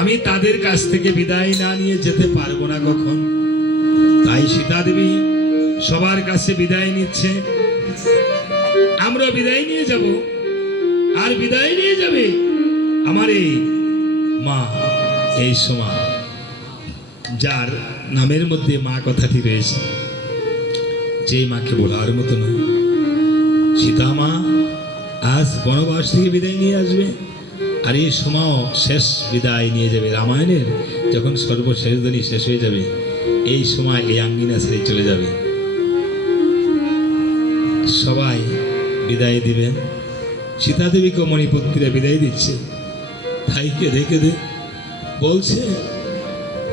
আমি তাদের কাছ থেকে বিদায় না নিয়ে যেতে পারবো না কখন। তাই সীতা দেবী সবার কাছে বিদায় নিচ্ছে। আমরা বিদায় নিয়ে যাব, আর বিদায় নিয়ে যাবে আমার এই মা, এই সোমা, যার নামের মধ্যে মা কথাটি রয়েছে, যে মাকে বলার মতো নয়। সীতা মা আজ বনবাস থেকে বিদায় নিয়ে আসবে, আর এই সোমাও শেষ বিদায় নিয়ে যাবে। রামায়ণের যখন সর্বশেষ ধ্বনি শেষ হয়ে যাবে, এই সময় এই আঙ্গিনা ছেড়ে চলে যাবে। সবাই বিদায় দিবেন। সীতা দেবীকে মণিপুত্রীরা বিদায় দিচ্ছে। তাই কেঁদে কেঁদে বলছে,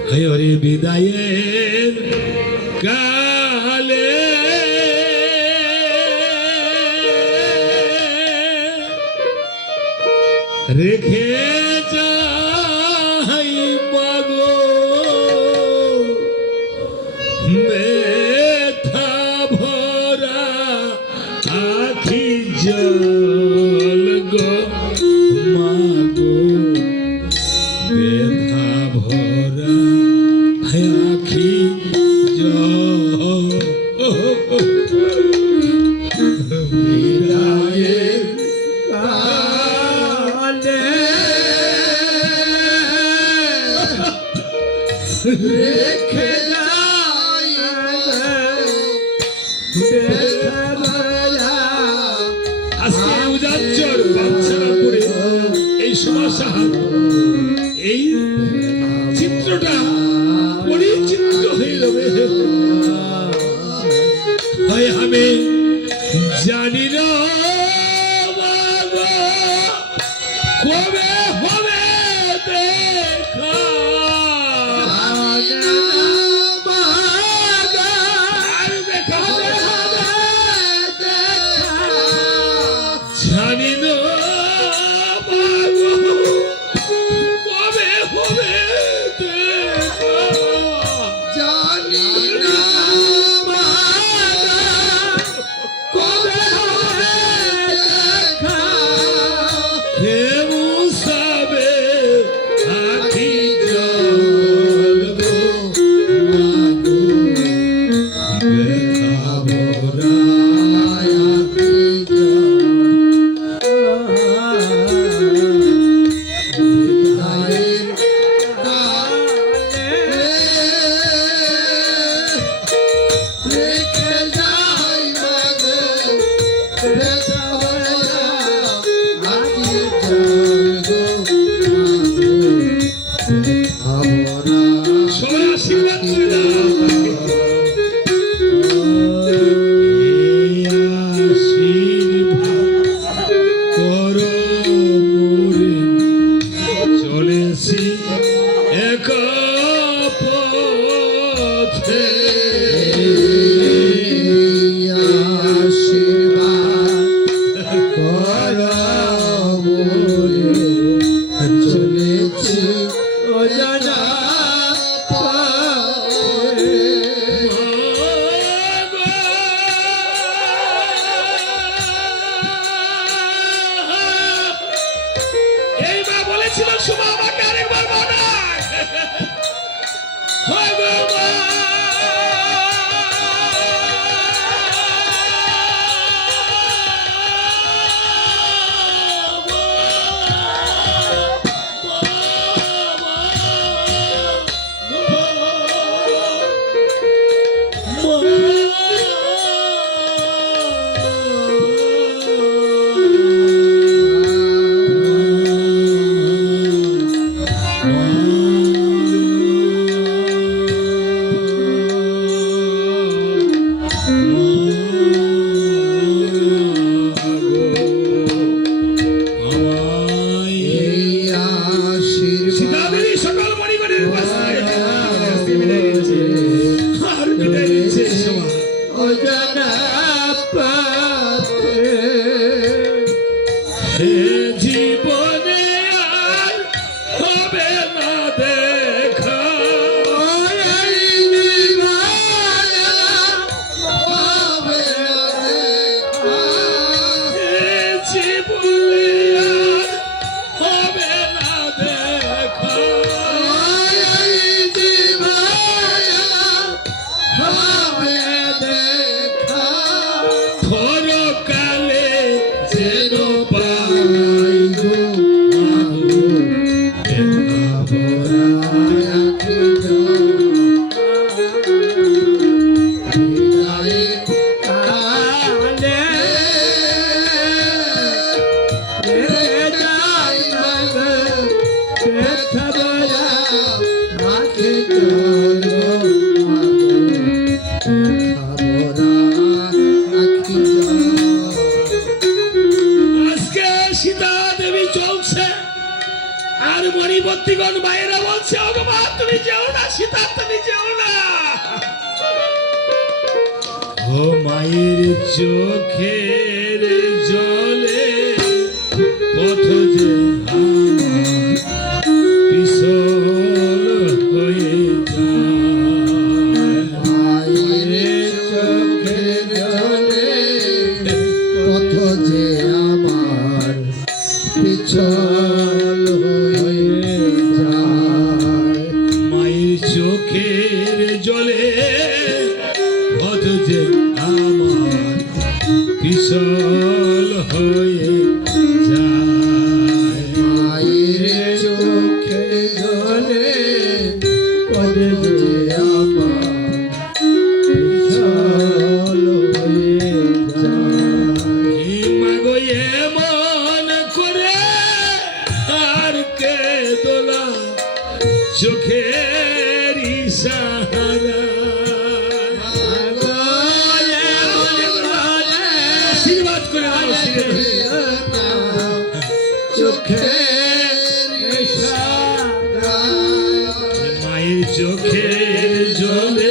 হরে বিদায়ের কালে রেখে যাই মাগো ব্যথা ভরা আখি জল গো মাগো ব্যথা ভরা আখি জল বিদায়ের রেখে যাই আজকে উজাচ্চর বাচ্চারা পড়ে এই সমস্যা, এই চিত্রটা পরিচিত্র হয়ে যাবে। হয় আমি জানি না কবে হবে দেখা, জানি না কবে হবে দেখা, জানি না কবে হবে দেখা, হে মুসাবে আখি জল গো মাগো ব্যথা ভরা রেখে যাই মাগো ব্যথা ভরা আখি জল গো মাগো সবাই আশীর্বাদ করে দাও। চলেছি এক পথে, চলেছি অজানা এই মা বলেছিল সুমা আমাকে আরেকবার বানায়। জীবনে আর হবে না দেখা, জীবনে আর হবে না দেখা। সতীগণ মায়েরা বলছে, ওগো মা তুমি যেও না, সীতা তুমি যেও না। ও মায়ের চোখের জলে পথ যে আমার পিছল হয়ে যায়। মায়ের চোখের জলে পথ যে আমার পিছল হয়ে যায়। মায়ের চোখের জলে পথ যে আমার পিছল হয়ে যায়। মায়ের চোখের জলে পথ যে আমার পিছল হয়ে যায়। হে মাগো এমন করে আর কে দোলা চোখের ইশারা। আশীর্বাদ করে দাও, চোখের ইশারা মায়ের চোখের জলে